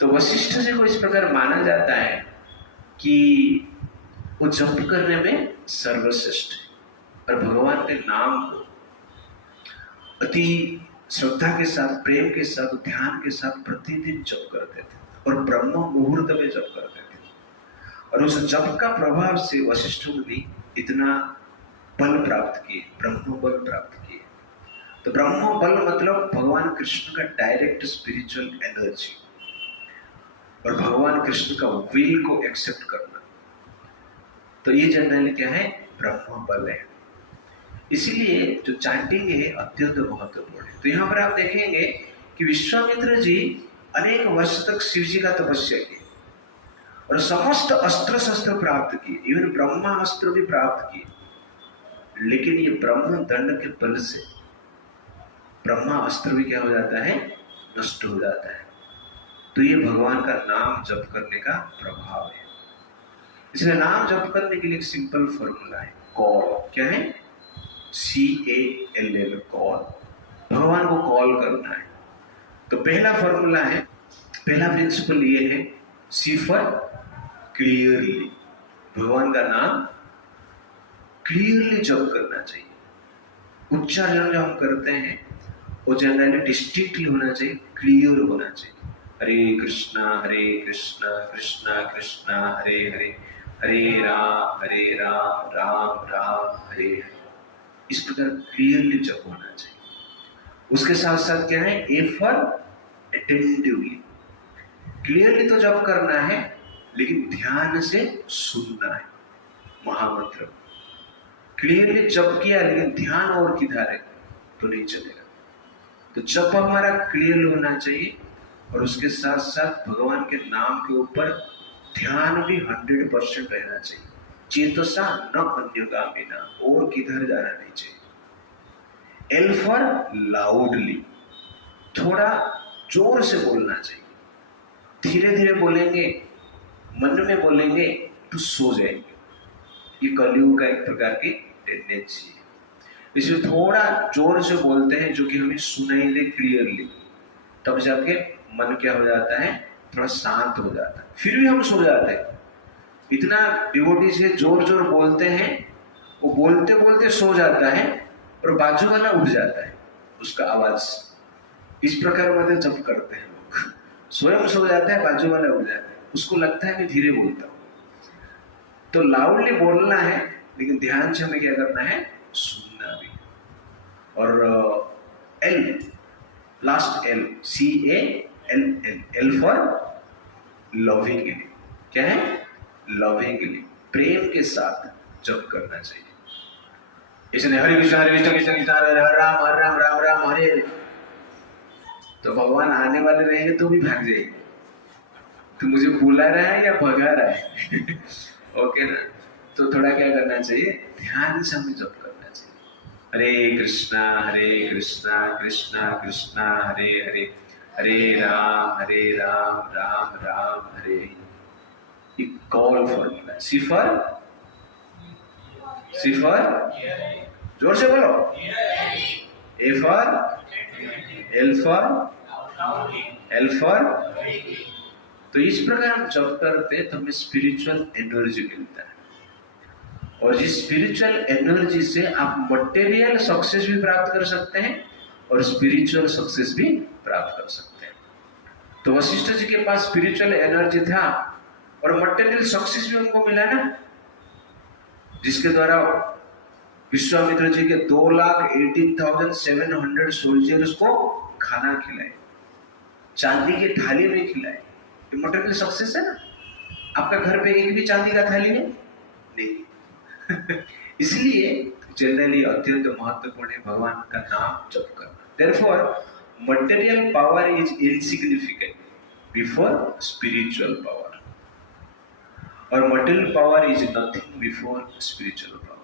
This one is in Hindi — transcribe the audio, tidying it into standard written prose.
तो वशिष्ठ जी को इस प्रकार माना जाता है कि वो जप करने में सर्वश्रेष्ठ है और भगवान के नाम को अति श्रद्धा के साथ, प्रेम के साथ, ध्यान के साथ प्रतिदिन जप करते थे और ब्रह्म मुहूर्त में जप करते थे। और उस जप का प्रभाव से वशिष्ठ मुनि इतना बल प्राप्त किए, ब्रह्म बल प्राप्त किए। तो ब्रह्म बल मतलब भगवान कृष्ण का डायरेक्ट स्पिरिचुअल एनर्जी और भगवान कृष्ण का विल को एक्सेप्ट करना। तो ये जनरली क्या है? ब्रह्म बल है। इसीलिए जो चैंटिंग है अत्यंत महत्वपूर्ण है। तो यहाँ पर आप देखेंगे कि विश्वामित्र जी अनेक वर्ष तक शिव जी का तपस्या की और समस्त अस्त्र शस्त्र प्राप्त किए, इवन ब्रह्मास्त्र भी प्राप्त किए। लेकिन ये ब्रह्म दंड के बल से ब्रह्मास्त्र भी क्या हो जाता है? नष्ट हो जाता है। तो ये भगवान का नाम जप करने का प्रभाव है। इसलिए नाम जप करने के लिए एक सिंपल फॉर्मूला है, कॉल। क्या है? CALL, call. भगवान को कॉल करना है। तो पहला फॉर्मूला है, पहला प्रिंसिपल ये है, सी फॉर क्लियरली। भगवान का नाम क्लियरली जप करना चाहिए। उच्चारण जो हम करते हैं वो जनरली डिस्टिंक्टली होना चाहिए, क्लियर होना चाहिए। हरे कृष्णा कृष्णा कृष्णा हरे हरे, हरे राम राम राम हरे हरे। इस प्रकार क्लियरली जप होना चाहिए। उसके साथ साथ क्या है? A for attentively. क्लियरली तो जप करना है लेकिन ध्यान से सुनना है महामंत्र। क्लियरली जप किया लेकिन ध्यान और किधर है तो नहीं चलेगा। तो जप हमारा क्लियर होना चाहिए और उसके साथ साथ भगवान के नाम के ऊपर ध्यान भी 100% रहना चाहिए। चेतसा न अन्यगामिना, और किधर जाना नहीं चाहिए। एल फॉर लाउडली, थोड़ा जोर से बोलना चाहिए। धीरे धीरे बोलेंगे, मन में बोलेंगे तो सो जाएंगे। ये कलयुग का एक प्रकार की टेंडेंसी है। इसलिए थोड़ा जोर से बोलते हैं जो कि हमें सुनाई दे क्लियरली, तब जाके मन क्या हो जाता है? थोड़ा शांत हो जाता है। फिर भी हम सो जाते हैं। इतना डिवोटी से जोर जोर बोलते हैं, वो बोलते बोलते सो जाता है और बाजू वाला उठ जाता है उसका आवाज। इस प्रकार मतलब जब करते हैं लोग, स्वयं सो जाता है, बाजू वाला उठ जाता है, उसको लगता है मैं धीरे बोलता हूँ। तो लाउडली बोलना है लेकिन ध्यान से हमें क्या करना है? सुनना भी। और L, last L, CALL, L for lovingly. क्या है? लविंगली, प्रेम के साथ जप करना चाहिए। इसने हरे कृष्ण कृष्ण कृष्ण हरे राम राम राम राम हरे। तो भगवान आने वाले रहेंगे तो भी भाग जाएंगे। तो मुझे बुला रहा है या भगा रहा है? ओके ना? तो थोड़ा क्या करना चाहिए? ध्यान से हमें जप करना चाहिए। हरे कृष्णा कृष्णा कृष्णा हरे हरे, हरे राम राम राम हरे। एक कॉल फॉर्मूला। सी फॉर जोर से बोलो। A for, L for. तो इस प्रकार हम जब करते तो हमें स्पिरिचुअल एनर्जी मिलता है और जिस स्पिरिचुअल एनर्जी से आप मटेरियल सक्सेस भी प्राप्त कर सकते हैं और स्पिरिचुअल सक्सेस भी प्राप्त कर सकते हैं। तो वशिष्ठ जी के पास स्पिरिचुअल एनर्जी था और मटेरियल सक्सेस भी उनको मिला ना, जिसके द्वारा विश्वामित्र जी के 2,18,700 सोल्जर्स को खाना खिलाए, चांदी की थाली में खिलाए। ये मटेरियल सक्सेस है ना। आपका घर पे एक भी चांदी का थाली नहीं। इसलिए जनरली अत्यंत महत्वपूर्ण है भगवान का नाम जप करना। Therefore, material power is insignificant before spiritual power, or material power is nothing before spiritual power.